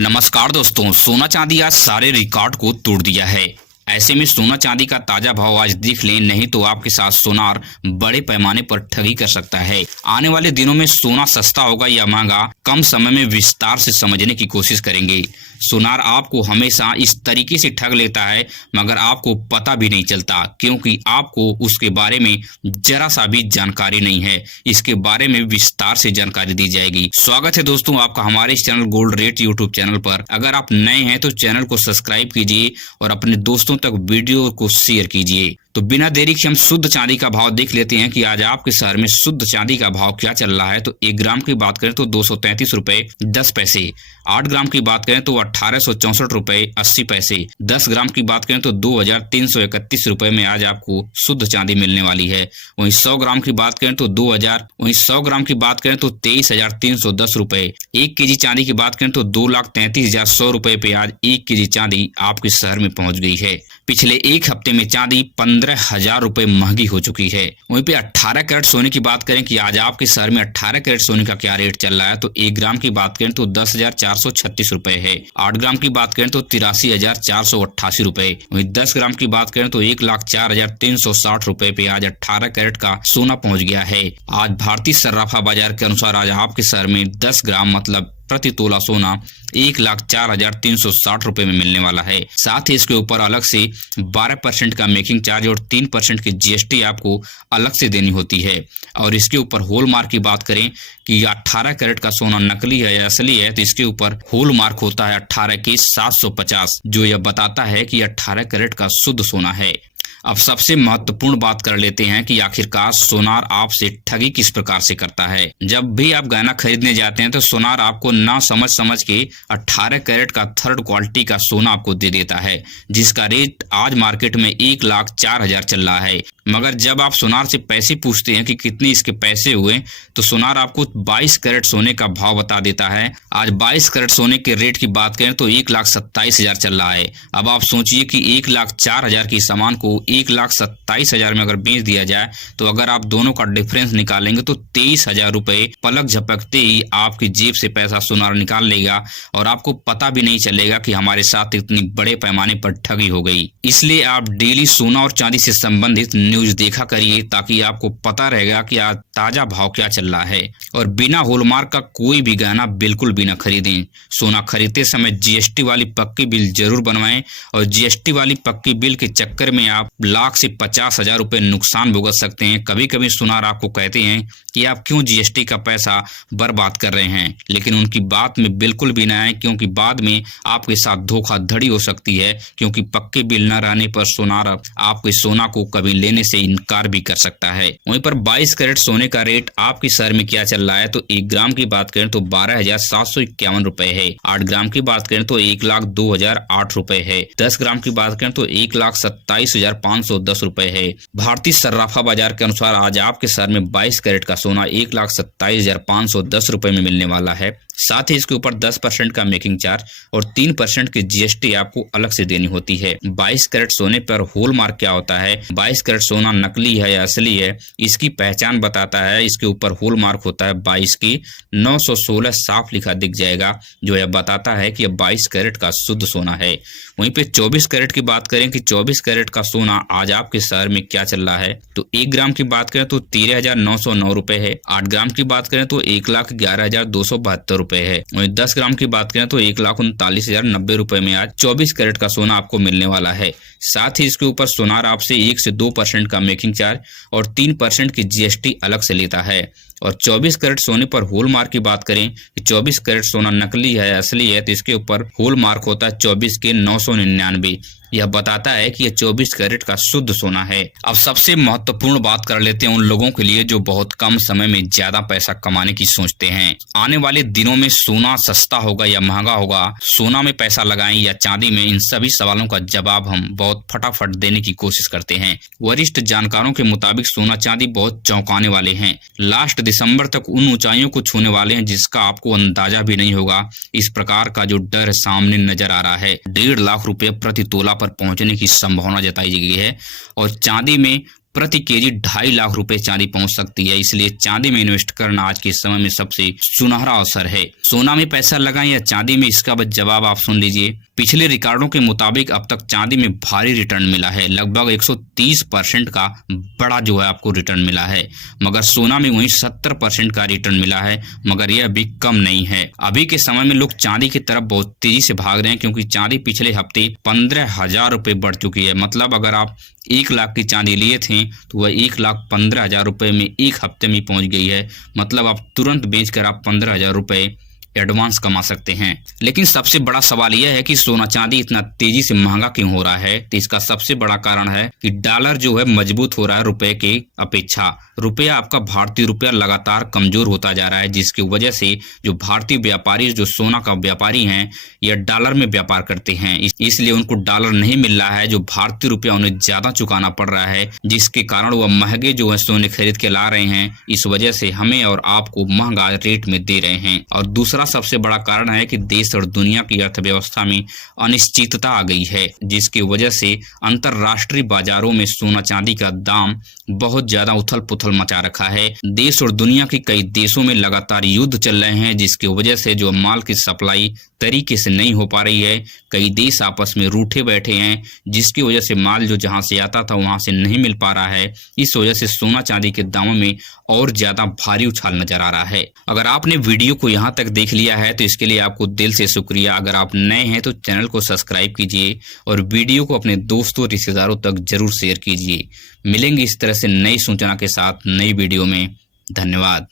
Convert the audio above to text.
नमस्कार दोस्तों, सोना चांदी आज सारे रिकॉर्ड को तोड़ दिया है। ऐसे में सोना चांदी का ताजा भाव आज देख लें, नहीं तो आपके साथ सोनार बड़े पैमाने पर ठगी कर सकता है। आने वाले दिनों में सोना सस्ता होगा या महंगा, कम समय में विस्तार से समझने की कोशिश करेंगे। सोनार आपको हमेशा इस तरीके से ठग लेता है, मगर आपको पता भी नहीं चलता, क्योंकि आपको उसके बारे में जरा सा भी जानकारी नहीं है। इसके बारे में विस्तार से जानकारी दी जाएगी। स्वागत है दोस्तों आपका हमारे इस channel gold rate YouTube channel पर। अगर आप नए हैं तो चैनल को सब्सक्राइब कीजिए और अपने दोस्तों तक वीडियो को शेयर कीजिए। तो बिना देरी के हम शुद्ध चांदी का भाव देख लेते हैं कि आज आपके शहर में शुद्ध चांदी का भाव क्या चल रहा है। तो 1 ग्राम की बात करें तो 233 रुपए 10 पैसे, 8 ग्राम की बात करें तो 1864 रुपए 80 पैसे, 10 ग्राम की बात करें तो 2331 रुपए में आज आपको शुद्ध चांदी मिलने वाली है। वहीं 100 ग्राम की बात करें तो 100 ग्राम की बात करें तो 23,310 रुपए, 1 केजी चांदी की बात करें तो 2,33,100 रुपए पे आज 1 केजी चांदी आपके शहर में पहुंच गई है। पिछले एक हफ्ते में चांदी 15,000 रुपए महंगी हो चुकी है। वहीं पे 18 कैरेट सोने की बात करें कि आज आपके शहर में 18 कैरेट सोने का क्या रेट चल रहा है। तो 1 ग्राम की बात करें तो 10,436 रुपए है, 8 ग्राम की बात करें तो 83,488 रुपए, वहीं 10 ग्राम की बात करें तो 1,04,360 रुपए पे आज 18 कैरेट का सोना पहुंच गया है। आज भारतीय सर्राफा बाजार के अनुसार आज आपके शहर में 10 ग्राम मतलब प्रति तोला सोना 1,04,360 रुपए में मिलने वाला है। साथ ही इसके ऊपर अलग से 12% का मेकिंग चार्ज और 3% की जीएसटी आपको अलग से देनी होती है। और इसके ऊपर होल मार्क की बात करें कि 18 कैरेट का सोना नकली है या असली है, तो इसके ऊपर होल मार्क होता है 18 के 750, जो यह बताता है कि 18 कैरेट का शुद्ध सोना है। अब सबसे महत्वपूर्ण बात कर लेते हैं कि आखिरकार सोनार आपसे ठगी किस प्रकार से करता है। जब भी आप गहना खरीदने जाते हैं तो सोनार आपको ना समझ के 18 कैरेट का थर्ड क्वालिटी का सोना आपको दे देता है, जिसका रेट आज मार्केट में 1,04,000 चल रहा है। मगर जब आप सोनार से पैसे पूछते हैं कि कितने इसके पैसे हुए, तो सोनार आपको 22 कैरेट सोने का भाव बता देता है। आज 22 कैरेट सोने के रेट की बात करें तो 1,27,000 चल रहा है। अब आप सोचिए कि 1,04,000 की सामान को 1,27,000 में अगर बेच दिया जाए, तो अगर आप दोनों का डिफरेंस निकालेंगे तो 23,000 रुपए पलक झपकते ही आपकी जेब से पैसा सोनार निकाल लेगा और आपको पता भी नहीं चलेगा कि हमारे साथ इतनी बड़े पैमाने पर ठगी हो गई। इसलिए आप डेली सोना और चांदी से संबंधित न्यूज देखा करिए, ताकि आपको पता रहेगा कि आज ताजा भाव क्या चल रहा है। और बिना हॉलमार्क का कोई भी गहना बिल्कुल भी न खरीदें। सोना खरीदते समय जीएसटी वाली पक्की बिल जरूर बनवाएं, और जीएसटी वाली पक्की बिल के चक्कर में आप लाख से 50,000 रुपए नुकसान भुगत सकते हैं। कभी कभी सोनार आपको कहते हैं कि आप क्यों जीएसटी का पैसा बर्बाद कर रहे हैं, लेकिन उनकी बात में बिल्कुल भी न आए, क्योंकि बाद में आपके साथ धोखाधड़ी हो सकती है। क्योंकि पक्की बिल न रहने पर सोनार आपके सोना को कभी लेने से इनकार भी कर सकता है। वहीं पर 22 कैरेट सोने का रेट आपके शहर में क्या चल रहा है। तो 1 ग्राम की बात करें तो 12,751 रुपए है, 8 ग्राम की बात करें तो 1,02,008 रुपए है, 10 ग्राम की बात करें तो 1,27,510 रुपए है। भारतीय सर्राफा बाजार के अनुसार आज आपके शहर में 22 कैरेट का सोना 1,27,510 रुपए में मिलने वाला है। साथ ही इसके ऊपर 10% का मेकिंग चार्ज और 3% की जीएसटी आपको अलग से देनी होती है। 22 कैरेट सोने पर होल मार्क क्या होता है, 22 कैरेट सोना नकली है या असली है, इसकी पहचान बताता है। इसके ऊपर होल मार्क होता है 22 की 916 साफ लिखा दिख जाएगा, जो यह बताता है कि यह 22 कैरेट का शुद्ध सोना है। वहीं पे 24 कैरेट की बात करें कि 24 कैरेट का सोना आज आपके शहर में क्या चल रहा है। तो 1 ग्राम की बात करें तो 13,909 रुपए है, 8 ग्राम की बात करें तो 1,11,272 रुपए है, वहीं 10 ग्राम की बात करें तो 1,39,090 रुपए में आज 24 कैरेट का सोना आपको मिलने वाला है। साथ ही इसके ऊपर सोनार आपसे 1 से 2% का मेकिंग चार्ज और 3% की जीएसटी अलग से लेता है। और 24 कैरेट सोने पर होल मार्क की बात करें कि 24 कैरेट सोना नकली है असली है, तो इसके ऊपर होल मार्क होता है 24 के 999। यह बताता है कि यह 24 कैरेट का शुद्ध सोना है। अब सबसे महत्वपूर्ण बात कर लेते हैं उन लोगों के लिए जो बहुत कम समय में ज्यादा पैसा कमाने की सोचते हैं। आने वाले दिनों में सोना सस्ता होगा या महंगा होगा, सोना में पैसा लगाएं या चांदी में, इन सभी सवालों का जवाब हम बहुत फटाफट देने की कोशिश करते हैं। वरिष्ठ जानकारों के मुताबिक सोना चांदी बहुत चौंकाने वाले हैं। लास्ट दिसंबर तक उन ऊंचाइयों को छूने वाले हैं जिसका आपको अंदाजा भी नहीं होगा। इस प्रकार का जो डर सामने नजर आ रहा है, 1.5 लाख रुपए प्रति तोला पर पहुंचने की संभावना जताई गई है। और चांदी में प्रति केजी 2.5 लाख रुपए चांदी पहुंच सकती है। इसलिए चांदी में इन्वेस्ट करना आज के समय में सबसे सुनहरा अवसर है। सोना में पैसा लगाएं या चांदी में, इसका बस जवाब आप सुन लीजिए। पिछले रिकॉर्डों के मुताबिक अब तक चांदी में भारी रिटर्न मिला है, लगभग 130% का बड़ा जो है आपको रिटर्न मिला है, मगर सोना में वहीं 70% का रिटर्न मिला है, मगर यह अभी कम नहीं है। अभी के समय में लोग चांदी की तरफ बहुत तेजी से भाग रहे हैं, क्योंकि चांदी पिछले हफ्ते 15,000 रुपए बढ़ चुकी है। मतलब अगर आप 1 लाख की चांदी लिए थे तो वह 1,15,000 रुपए में एक हफ्ते में पहुंच गई है। मतलब आप तुरंत बेचकर आप 15,000 रुपए एडवांस कमा सकते हैं। लेकिन सबसे बड़ा सवाल यह है कि सोना चांदी इतना तेजी से महंगा क्यों हो रहा है। तो इसका सबसे बड़ा कारण है कि डॉलर जो है मजबूत हो रहा है रुपए के अपेक्षा। रुपया, आपका भारतीय रुपया लगातार कमजोर होता जा रहा है, जिसकी वजह से जो भारतीय व्यापारी, जो सोना का व्यापारी हैं, यह डॉलर में व्यापार करते हैं, इसलिए उनको डॉलर नहीं मिल रहा है, जो भारतीय रुपया उन्हें ज्यादा चुकाना पड़ रहा है, जिसके कारण वह महंगे जो है सोने खरीद के ला रहे हैं। इस वजह से हमें और आपको महंगा रेट में दे रहे हैं। और दूसरा सबसे बड़ा कारण है कि देश और दुनिया की अर्थव्यवस्था में अनिश्चितता आ गई है, जिसकी वजह से अंतरराष्ट्रीय बाजारों में सोना चांदी का दाम बहुत ज्यादा उथल पुथल मचा रखा है। देश और दुनिया के कई देशों में लगातार युद्ध चल रहे हैं, जिसकी वजह से जो माल की सप्लाई तरीके से नहीं हो पा रही है। कई देश आपस में रूठे बैठे हैं, जिसकी वजह से माल जो जहां से आता था वहां से नहीं मिल पा रहा है। इस वजह से सोना चांदी के दामों में और ज्यादा भारी उछाल नजर आ रहा है। अगर आपने वीडियो को यहाँ तक देख लिया है तो इसके लिए आपको दिल से शुक्रिया। अगर आप नए हैं तो चैनल को सब्सक्राइब कीजिए और वीडियो को अपने दोस्तों रिश्तेदारों तक जरूर शेयर कीजिए। मिलेंगे इस तरह से नई सूचना के साथ नई वीडियो में। धन्यवाद।